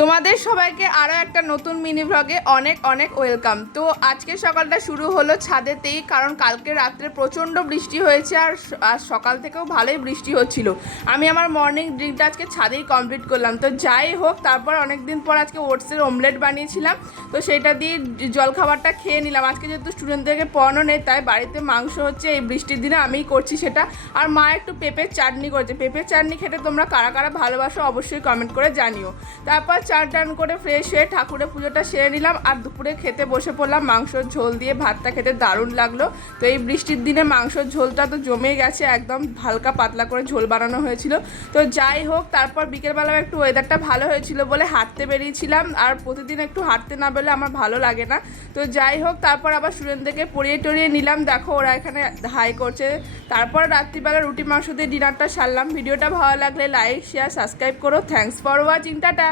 তোমাদের সবাইকে আরও একটা নতুন মিনি ভ্লগে অনেক অনেক ওয়েলকাম। তো আজকে সকালটা শুরু হলো ছাদেতেই, কারণ কালকে রাত্রে প্রচণ্ড বৃষ্টি হয়েছে আর সকাল থেকেও ভালোই বৃষ্টি হচ্ছিল। আমি আমার মর্নিং ড্রিঙ্কটা আজকে ছাদেই কমপ্লিট করলাম। তো যাই হোক, তারপর অনেক দিন পর আজকে ওটসের অমলেট বানিয়েছিলাম, তো সেটা দিয়ে জলখাবারটা খেয়ে নিলাম। আজকে যেহেতু স্টুডেন্টদেরকে পড়ানো নেই, তাই বাড়িতে মাংস হচ্ছে, এই বৃষ্টির দিনে আমিই করছি সেটা। আর মা একটু পেঁপের চাটনি করেছে। পেঁপের চাটনি খেতে তোমরা কারা কারা ভালোবাসো অবশ্যই কমেন্ট করে জানিও। তারপর চান টান করে ফ্রেশ হয়ে ঠাকুরের পুজোটা সেরে নিলাম আর দুপুরে খেতে বসে পড়লাম। মাংসর ঝোল দিয়ে ভাতটা খেতে দারুণ লাগলো। তো এই বৃষ্টির দিনে মাংসর ঝোলটা তো জমে গেছে, একদম হালকা পাতলা করে ঝোল বানানো হয়েছিল। তো যাই হোক, তারপর বিকেলবেলাও একটু ওয়েদারটা ভালো হয়েছিল বলে হাঁটতে বেরিয়েছিলাম। আর প্রতিদিন একটু হাঁটতে না বেরোলে আমার ভালো লাগে না। তো যাই হোক, তারপর আবার স্টুডেন্টদেরকে পড়িয়ে টড়িয়ে নিলাম। দেখো ওরা এখানে হাই করছে। তারপর রাত্রিবেলা রুটি মাংস দিয়ে ডিনারটা সারলাম। ভিডিওটা ভালো লাগলে লাইক শেয়ার সাবস্ক্রাইব করো। Thanks for watching, tata.